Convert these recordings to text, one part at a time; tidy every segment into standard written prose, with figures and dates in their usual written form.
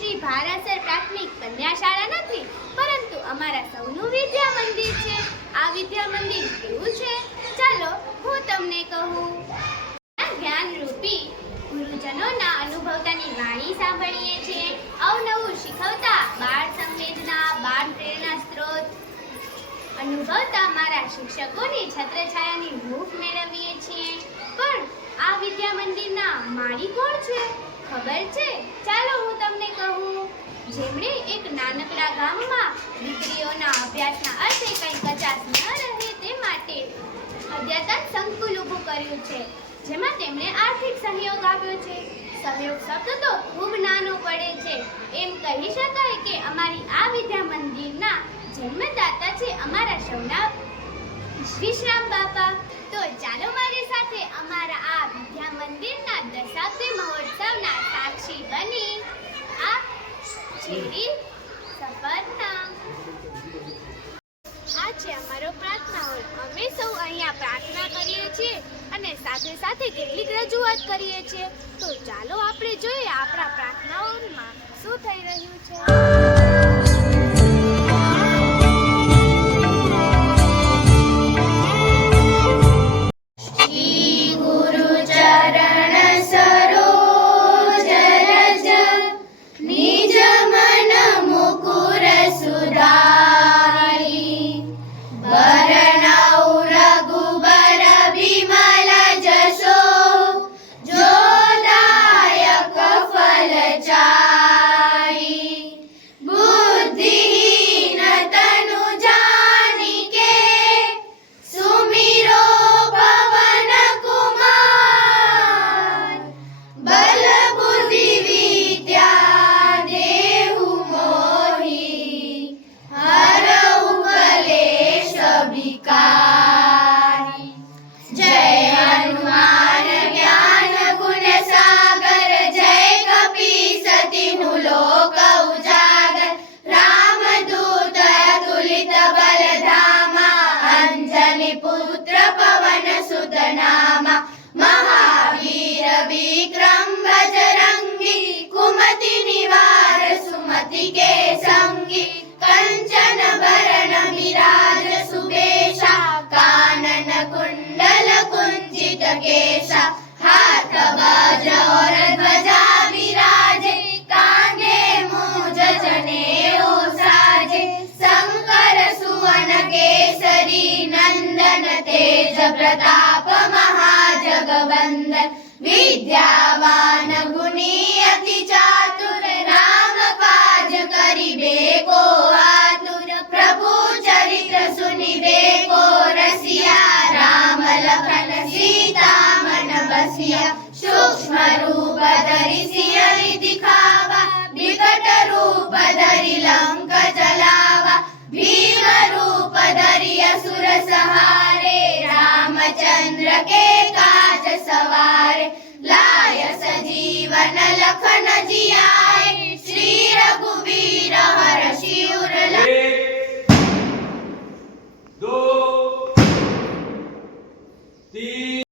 શ્રી ભારાસર પ્રાથમિક કન્યા શાળા નથી, પરંતુ અમારા સૌનું વિદ્યા મંદિર છે. આ વિદ્યા મંદિર કેવું છે, ચાલો હું તમને કહું. જ્ઞાનરૂપી ગુરુજનોના અનુભવતાની વાણી સાંભળીએ છીએ. અવનવું શીખવતા બાળ સંવેદના, બાળ પ્રેરણા સ્ત્રોત અનુભવતા મારા શિક્ષકોની છત્રછાયાની હૂંફ મેળવીએ છીએ. પણ આ વિદ્યા મંદિરના માળી કોણ છે, ખબર છે? ચાલો હું તમને કહું. જેમણે એક નાનકડા ગામમાં દીકરીઓના અભ્યાસના અર્થે કંઈ કચાશ ન રહે તે માટે અદ્યતન સંકુલ ઊભું કર્યું છે, જેમાં તેમણે આર્થિક સહયોગ આપ્યો છે. સહયોગ શબ્દ તો ખૂબ નાનો પડે છે. એમ કહી શકાય કે અમારી આ વિદ્યા મંદિરના જન્મદાતા છે અમારા સૌના વિશ્રામ બાપા. તો ચાલો મારી સાથે અમારા આ વિદ્યા મંદિરના દશાબ્દી મહોત્સવના સાક્ષી બની આ છેલ્લી સફરના. આ છે અમારો પ્રાર્થના હોલ. અમે સૌ અહીંયા પ્રાર્થના કરીએ છીએ અને સાથે સાથે કેટલીક રજૂઆત કરીએ છીએ. તો ચાલો આપણે જોઈએ આપણા પ્રાર્થના હોલમાં શું થઈ રહ્યું છે. प्रताप महाजगवंदन विद्यावान गुणी अति चातुर राम काज करिबे को आतुर प्रभु चरित्र सुनिबे को रसिया राम लखन सीता मन बसिया सूक्ष्म रूप धरि सियहि दिखावा विकट रूप धरि लंक जलावा भीम रूप धरि असुर सहारे रामचंद्र के काज सवारे लाय सजीवन लखन जियाए श्री रघुवीर हर्षि उर लाए। 1 2 3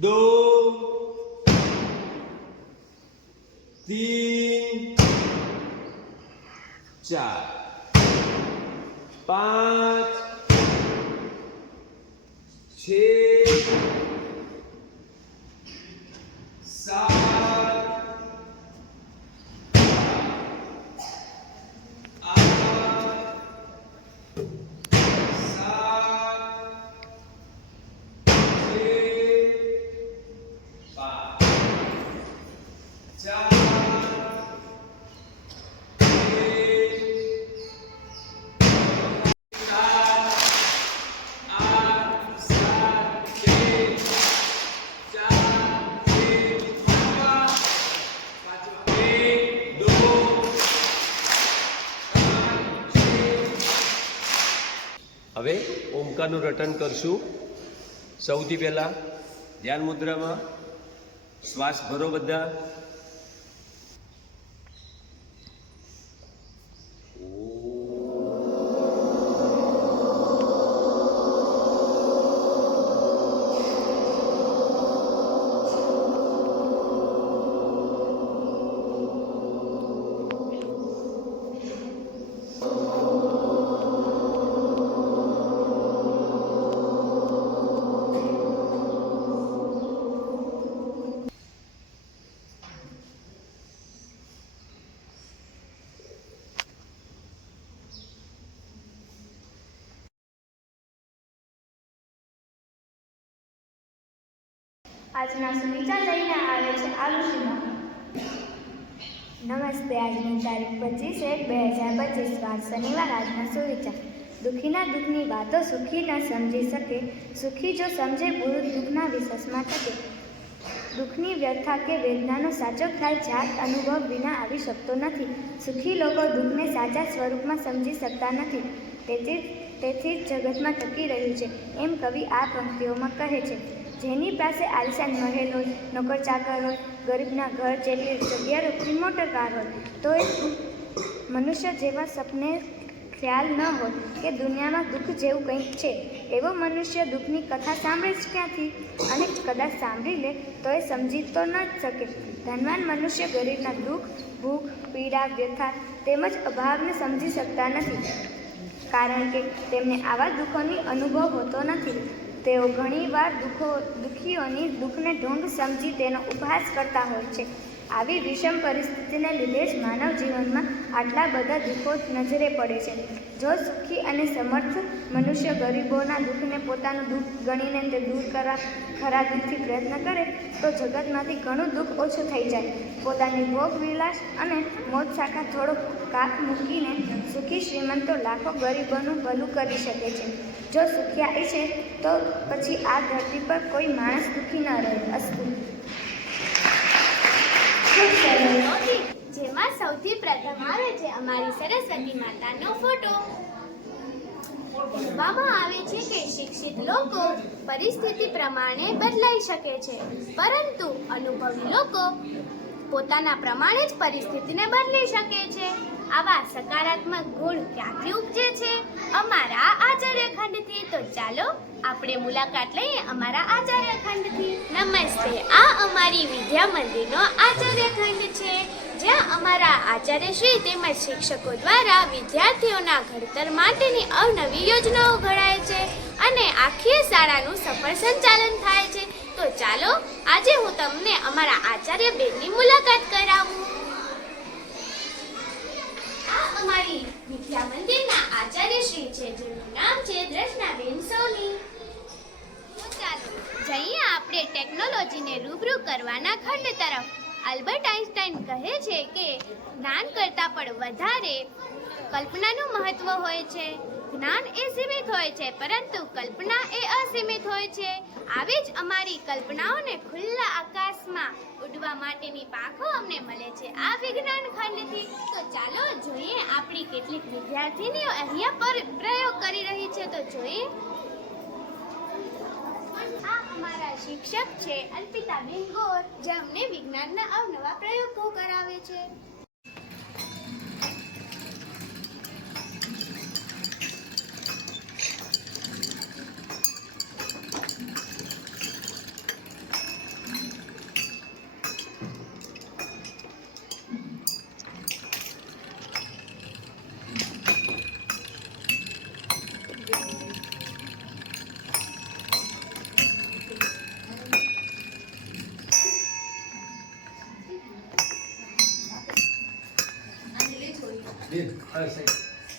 2 3 4 5 6 7 8 9 10 ઓમકારનું રટન કરશું. સૌથી પહેલાં ધ્યાન મુદ્રામાં શ્વાસ ભરો બધા. આજના સુવિચાર લઈને આવે છે આલુષીમાં. નમસ્તે. આજની તારીખ 25/1/2025 વાર શનિવાર. આજના સુવિચાર: દુઃખીના દુઃખની વાતો સુખી ન સમજી શકે, સુખી જો સમજે પુરુષ દુઃખના વિશેષમાં ટકે. દુઃખની વ્યથા કે વેદનાનો સાચો ખ્યાલ જાત અનુભવ વિના આવી શકતો નથી. સુખી લોકો દુઃખને સાચા સ્વરૂપમાં સમજી શકતા નથી. તેથી જ જગતમાં ટકી રહ્યું છે, એમ કવિ આ પંક્તિઓમાં કહે છે. જેની પાસે આલિશાન મહેલ હોય, નોકર ચાકર હોય, ગરીબના ઘર જેટલી જગ્યા રૂપની મોટર કાર હોય, તો એ મનુષ્ય જેવા સપને ખ્યાલ ન હોય કે દુનિયામાં દુઃખ જેવું કંઈક છે, એવો મનુષ્ય દુઃખની કથા સાંભળે જ ક્યાંથી? અને કદાચ સાંભળી લે તો એ સમજી તો ન જ શકે. ધનવાન મનુષ્ય ગરીબના દુઃખ, ભૂખ, પીડા, વ્યથા તેમજ અભાવને સમજી શકતા નથી, કારણ કે તેમને આવા દુઃખોની અનુભવ હોતો નથી. તેઓ ઘણીવાર દુઃખીઓની દુઃખને ઢોંગ સમજી તેનો ઉપહાસ કરતા હોય છે. આવી વિષમ પરિસ્થિતિને લીધે જ માનવ જીવનમાં આટલા બધા દુઃખો નજરે પડે છે. જો સુખી અને સમર્થ મનુષ્ય ગરીબોના દુઃખને પોતાનું દુઃખ ગણીને તે દૂર કરવા ખરા દિલથી પ્રયત્ન કરે તો જગતમાંથી ઘણું દુઃખ ઓછું થઈ જાય. પોતાની ભોગ વિલાસ અને મોજ શાખા થોડો કાપ મૂકીને સુખી શ્રીમંતો લાખો ગરીબોનું ભલું કરી શકે છે. જો સુખ્યા ઈચ્છે તો પછી આ ધરતી પર કોઈ માણસ દુઃખી ન રહે. અસ્તુ. જેમાં સૌથી પ્રથમ આવે છે અમારી સરસ્વતી માતાનો ફોટો. કહેવામાં આવે છે કે શિક્ષિત લોકો પરિસ્થિતિ પ્રમાણે બદલાઈ શકે છે, પરંતુ અનુભવી લોકો પોતાના પ્રમાણે જ પરિસ્થિતિને બદલી શકે છે. આવા સકારાત્મક ગુણ ક્યાંથી ઉપજે છે? અમારા આચાર્ય ખંડથી. તો ચાલો આપણે મુલાકાત લઈએ અમારા આચાર્ય ખંડથી. નમસ્તે. આ અમારી વિદ્યા મંદિરનો આચાર્ય ખંડ છે, જ્યાં અમારા આચાર્યશ્રી તેમજ શિક્ષકો દ્વારા વિદ્યાર્થીઓના ઘડતર માટેની અવનવી યોજનાઓ ઘડાય છે અને આખી શાળાનું સફળ સંચાલન થાય છે. તો ચાલો આજે હું તમને અમારા આચાર્ય બેનની મુલાકાત કરાવું. આ અમારી વિદ્યા મંદિરના આચાર્યશ્રી છે, જેનું નામ છે દ્રષ્ણાબેન સોની. ચાલો જઈએ આપણે ટેકનોલોજીને રૂબરૂ કરવાના ખંડ તરફ. આલ્બર્ટ આઇન્સ્ટાઈન કહે છે કે જ્ઞાન કરતાં પણ વધારે કલ્પનાનું મહત્વ હોય છે. જ્ઞાન એ સીમિત હોય છે, પરંતુ કલ્પના એ અસીમિત હોય છે. આવી જ અમારી કલ્પનાઓને ખુલ્લા આકાશમાં ઉડવા માટેની પાંખો અમને મળે છે આ વિજ્ઞાન ખંડથી. તો ચાલો જોઈએ આપણી કેટલીક વિદ્યાર્થીનીઓ અહીંયા પર પ્રયોગ કરી રહી છે. તો જોઈએ. આ અમારા શિક્ષક છે અલ્પિતાબેન ગોર, જે અમને વિજ્ઞાનના અવનવા પ્રયોગો કરાવે છે.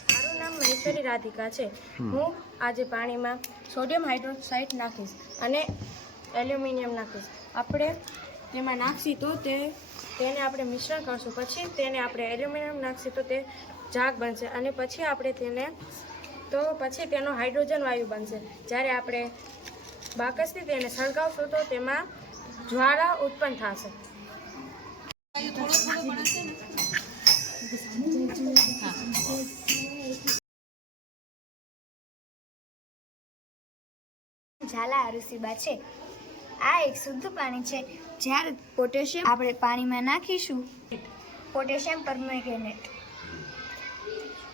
મારું નામ મહેશ્વરી રાધિકા છે. હું આજે પાણીમાં સોડિયમ હાઇડ્રોક્સાઇડ નાખીશ અને એલ્યુમિનિયમ નાખીશ. આપણે તેમાં નાખીએ તો તેને આપણે મિશ્રણ કરશું. પછી તેને આપણે એલ્યુમિનિયમ નાખીએ તો તે જાગ બનશે અને પછી આપણે તેનો હાઇડ્રોજન વાયુ બનશે. જ્યારે આપણે બાકસથી તેને સળગાવશું તો તેમાં જ્વાળા ઉત્પન્ન થશે. ઝાલા અરુસીબા છે. આ એક શુદ્ધ પાણી છે. જ્યારે પોટેશિયમ આપણે પાણીમાં નાખીશું, પોટેશિયમ પરમેંગેનેટ,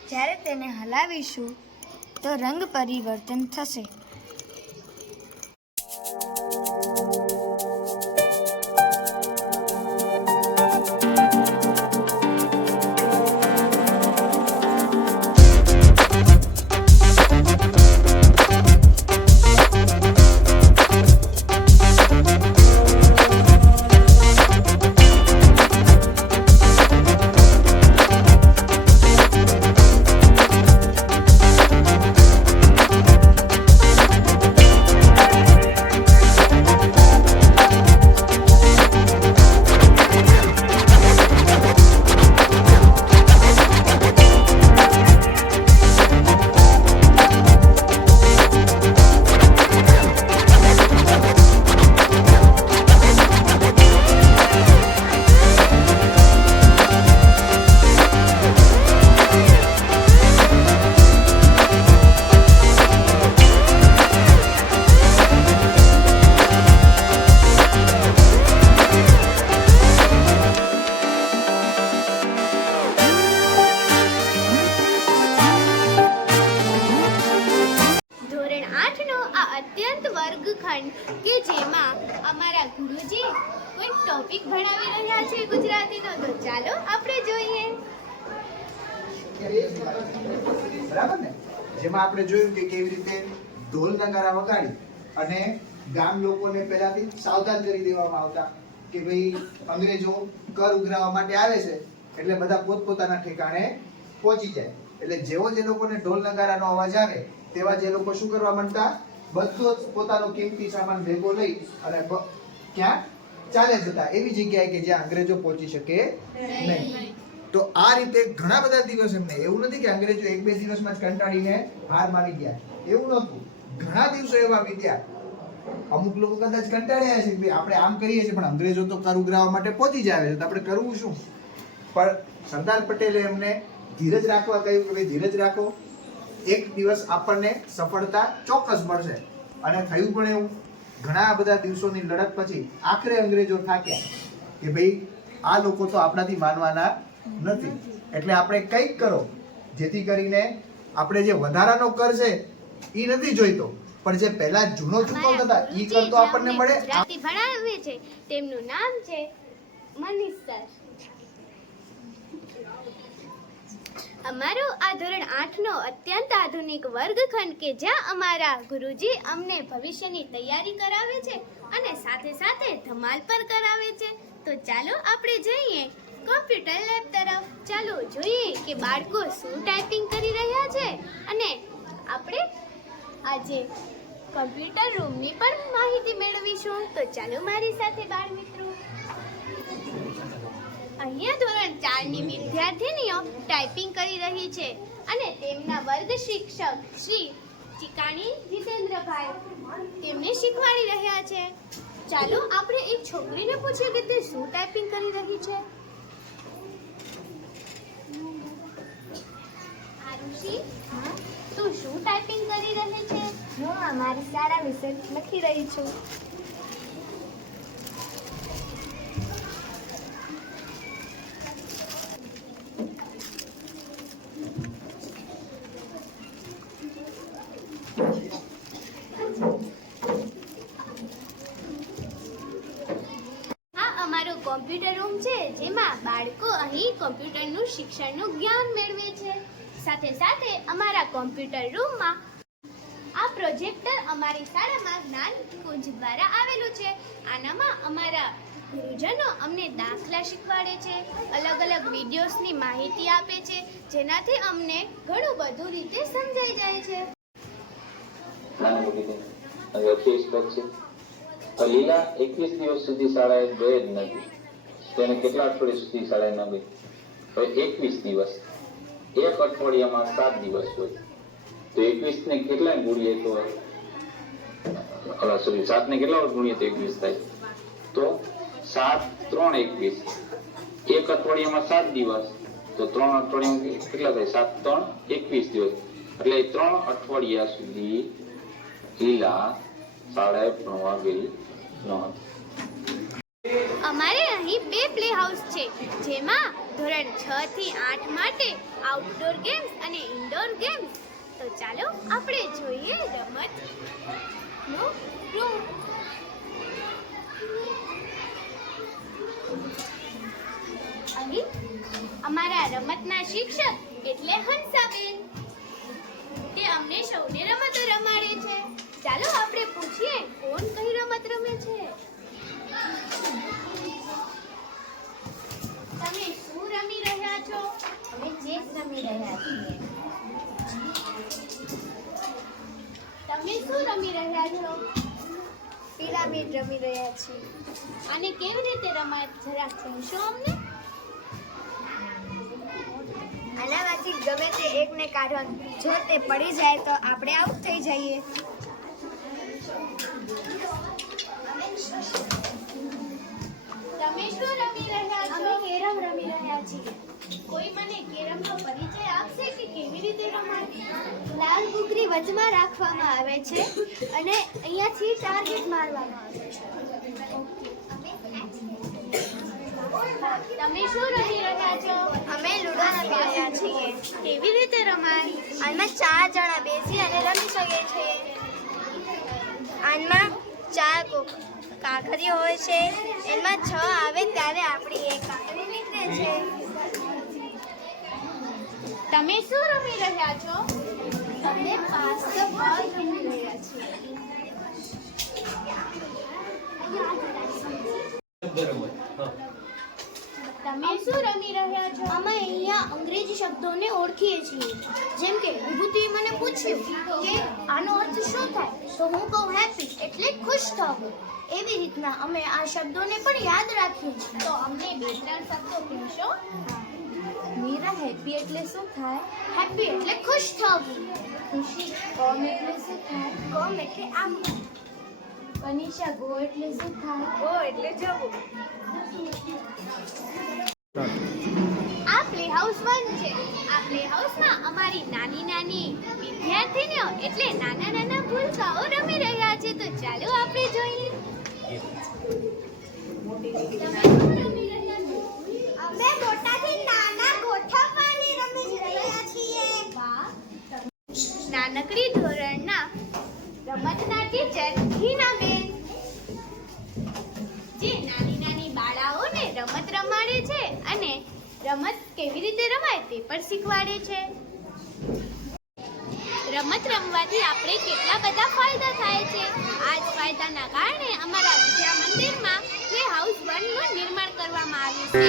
જ્યારે તેને હલાવીશું તો રંગ પરિવર્તન થશે. અત્યંત વર્ગખંડ કે જેમાં અમારા ગુરુજી કોઈ ટોપિક ભણાવી રહ્યા છે ગુજરાતીનો, તો ચાલો આપણે જોઈએ. બરાબર ને? જેમાં આપણે જોયું કે કેવી રીતે ઢોલ નગારા વગાડી અને ગામ લોકોને પહેલાથી સાવધાન કરી દેવામાં આવતા કે ભાઈ અંગ્રેજો કર ઉઘરાવવા માટે આવે છે, એટલે બધા પોતપોતાના ઠેકાણે પહોંચી જાય. એટલે જેવો જે લોકોને ઢોલ નગારાનો અવાજ આવે તેવા જે લોકો શું કરવા માંડતા, બધો જ પોતાનો કિંમતી સામાન ભેગો લઈ અને ક્યાં ચાલે જતા એવી જગ્યાએ કે જ્યાં અંગ્રેજો પહોંચી શકે નહીં. તો આ રીતે ઘણા બધા દિવસ એમને, એવું નથી કે અંગ્રેજો એક બે દિવસમાં જ કંટાળીને હાર માની ગયા, એવું નહોતું. ઘણા દિવસો એવા વીત્યા. અમુક લોકો કદાચ કંટાળ્યા છે કે આપણે આમ કરીએ છીએ પણ અંગ્રેજો તો કર ઉઘરાવવા માટે પહોંચી જ આવે છે, તો આપણે કરવું શું? પણ સરદાર પટેલે એમને ધીરજ રાખવા કહ્યું કે ભાઈ ધીરજ રાખો, એક દિવસ આપણને સફળતા ચોક્કસ મળશે. અને થયું પણ એવું. ઘણા બધા દિવસોની લડત પછી આખરે અંગ્રેજો થાક્યા કે ભાઈ આ લોકો તો આપણાથી માનવાના નથી, એટલે આપણે કંઈક કરો જેથી કરીને આપણે જે વધારાનો કર છે એ નથી જોઈતો, પણ જે પહેલા જૂનો ચૂકવતા હતા એ કર તો આપણને મળે. ગુજરાતી ભણાવે છે તેમનું નામ છે મનીષ સર. અમારો આ ધોરણ 8 નો અત્યંત આધુનિક વર્ગખંડ કે જ્યાં અમારા ગુરુજી અમને ભવિષ્યની તૈયારી કરાવે છે અને સાથે સાથે ધમાલ પર કરાવે છે. તો ચાલો આપણે જઈએ કોમ્પ્યુટર લેબ તરફ. ચાલો જોઈએ કે બાળકો શું ટાઈપિંગ કરી રહ્યા છે અને આપણે આજે કમ્પ્યુટર રૂમની પણ માહિતી મેળવીશું. તો ચાલો મારી સાથે બાળ મિત્રો. અહીંયા ધોરણ 4 ની વિદ્યાર્થીનીઓ ટાઈપિંગ કરી રહી છે અને તેમના વર્ગ શિક્ષક શ્રી ચિકાણી જીતેન્દ્રભાઈ તેમને શીખવાડી રહ્યા છે. ચાલો આપણે એક છોકરીને પૂછીએ કે તે શું ટાઈપિંગ કરી રહી છે. આરુષી, તું શું ટાઈપિંગ કરી રહી છે? હું અમારી શાળા વિશે લખી રહી છું. કોમ્પ્યુટર રૂમ છે જેમાં બાળકો અહીં કોમ્પ્યુટરનું શિક્ષણનું જ્ઞાન મેળવે છે. સાથે સાથે અમારા કોમ્પ્યુટર રૂમમાં આ પ્રોજેક્ટર અમારી શાળામાં જ્ઞાન કુંજ દ્વારા આવેલું છે. આનામાં અમારા ગુરુજનો અમને દાખલા શીખવાડે છે, અલગ અલગ વિડીયોઝની માહિતી આપે છે, જેનાથી અમને ઘણું બધું રીતે સમજાઈ જાય છે. લીલા 21 દિવસ સુધી શાળાએ ગઈ જ નથી. તેને કેટલા અઠવાડિયા સુધી શાળાએ ન ગઈ? હવે 21 દિવસ, એક અઠવાડિયામાં 7 દિવસ હોય તો 21 ને કેટલા ગુણીએ તો 7 ને કેટલા ગુણીએ તો 21 થાય? તો 7 3 21. એક અઠવાડિયામાં 7 દિવસ તો 3 અઠવાડિયામાં કેટલા થાય? 7 3 21 દિવસ. એટલે 3 અઠવાડિયા સુધી લીલા શાળાએ ભણવા ગઈ ન હતી. અમારે અહીં 2 પ્લે હાઉસ છે જેમાં ધોરણ 6 થી 8 માટે આઉટડોર ગેમ્સ અને ઇન્ડોર ગેમ્સ. તો ચાલો આપણે જોઈએ રમતનો રૂમ. અહીં અમારા રમતના શિક્ષક એટલે હંસાબેન, તે અમને સૌને રમતો રમાડે છે. ચાલો આપણે પૂછીએ કોણ કઈ રમત રમે છે. તમે શું રમી રહ્યા છો? અમે ચેસ રમી રહ્યા છીએ. તમે શું રમી રહ્યા છો? પિરામિડ રમી રહ્યા છીએ. અને કેવી રીતે રમાય જરાક કહેશો અમને? આનામાંથી ગમે તે એકને કાઢવાનું. જો તે પડી જાય તો આપણે આઉટ થઈ જઈએ. તમે શું રમી રહ્યા છો? અમે કેરમ રમી રહ્યા છીએ. કોઈ મને કેરમનો પરિચય આપશે કે કેવી રીતે રમાય? લાલ કુકરી વચમાં રાખવામાં આવે છે અને અહીંયાથી ટાર્ગેટ મારવામાં આવે છે. તમે શું રમી રહ્યા છો? અમે લૂડો રમી રહ્યા છીએ. કેવી રીતે રમાય? આમાં 4 જણા બેસી અને રમી શકીએ છીએ. આમાં 4 કાંકરીઓ હોય છે. એમાં 6 આવે ત્યારે આપણી એક કાંકરી નીકળે છે. તમે શું રમી રહ્યા છો? અમે પાસ ધ બોલ રમી રહ્યા છીએ. તમે શું રમી રહ્યા છો? અમે અહીંયા અંગ્રેજી શબ્દોને ઓળખીએ છીએ. જેમ કે વિભૂતિએ મને પૂછ્યું કે આનો અર્થ શું થાય, તો હું કહું હેપી એટલે ખુશ થવું. એવી રીતના અમે આ શબ્દોને પણ યાદ રાખીએ છીએ. તો અમને 2-3 શબ્દો કહેશો? મીરા હેપી એટલે શું થાય? હેપી એટલે ખુશ થવું. ખુશી કોમ એટલે શું થાય? કોમ એટલે આમ. કનિષા ગો એટલે શું થાય? ગો એટલે જવું. આ પ્લે હાઉસ 1 છે. આ પ્લે હાઉસમાં અમારી નાની વિદ્યાર્થીનીઓ એટલે નાના ભૂલકાઓ રમી રહ્યા છે. તો ચાલો આપણે જોઈએ. તમે શું રમી રહ્યા છો? અમે મોટાથી નાના ગોઠવવાની રમી રહ્યા છીએ. વાહ. નાનકડી ધોરણના રમતના ટીચર હિનાબેન જે નાની બાળાઓને રમત રમાડે છે અને રમત કેવી રીતે રમાય તે પણ શીખવાડે છે. રમત રમવાથી આપણે કેટલા બધા ફાયદા થાય છે. આ જ ફાયદાના કારણે અમારા વિદ્યા મંદિરમાં પ્લે હાઉસ 1 નું નિર્માણ કરવામાં આવ્યું છે.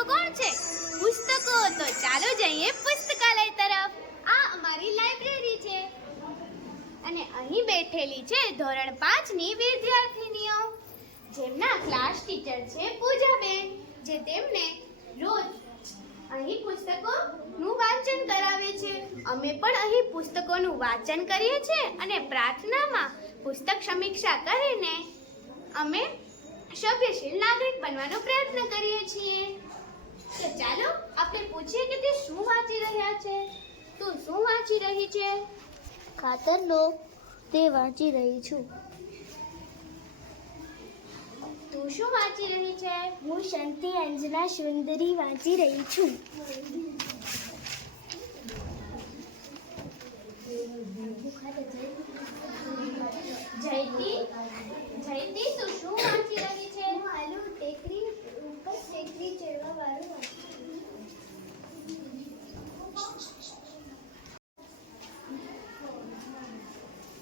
મિત્રો કોણ છે? પુસ્તકો. તો ચાલો જઈએ પુસ્તકાલય તરફ. આ અમારી લાઇબ્રેરી છે અને અહીં બેઠેલી છે ધોરણ 5 ની વિદ્યાર્થીનીઓ, જેમના ક્લાસ ટીચર છે પૂજાબેન, જે તેમને રોજ અહીં પુસ્તકોનું વાંચન કરાવે છે. અમે પણ અહીં પુસ્તકોનું વાંચન કરીએ છીએ અને પ્રાર્થનામાં પુસ્તક સમીક્ષા કરીને અમે સભ્યશીલ નાગરિક બનવાનો પ્રયત્ન કરીએ છીએ. તો ચાલો આપણે પૂછીએ કે તે શું વાંચી રહ્યા છે. તું શું વાંચી રહી છે? ખાતરનો તે વાંચી રહી છું. તું શું વાંચી રહી છે? હું શાંતિ અંજના સુંદરી વાંચી રહી છું. જયતી તું શું વાંચી રહી છે? હું આલુ ટેકરી ઉપર ટેકરી ચડવા વાળું વાંચું.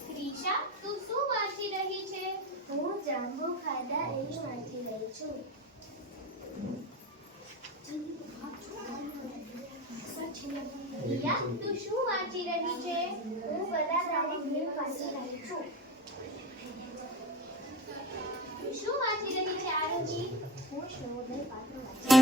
ત્રિષા તું શું વાંચી રહી છે? હું જાંબુ ખાધા એ વાંચી રહી છું. રિયા તું શું વાંચી રહી છે? હું બધા તારી ફિલ્મ વાંચી રહી છું. તું શું વાંચી રહી છે આરતી? હું શોધલ પાત્ર વાંચી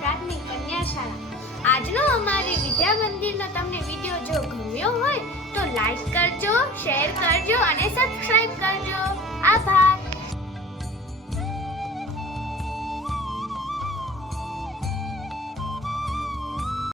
પ્રાથમિક કન્યા શાળા. આજનો અમારી વિદ્યા મંદિરનો તમને વિડીયો જો ગમ્યો હોય તો લાઈક કરજો, શેર કરજો અને સબસ્ક્રાઇબ કરજો. આભાર.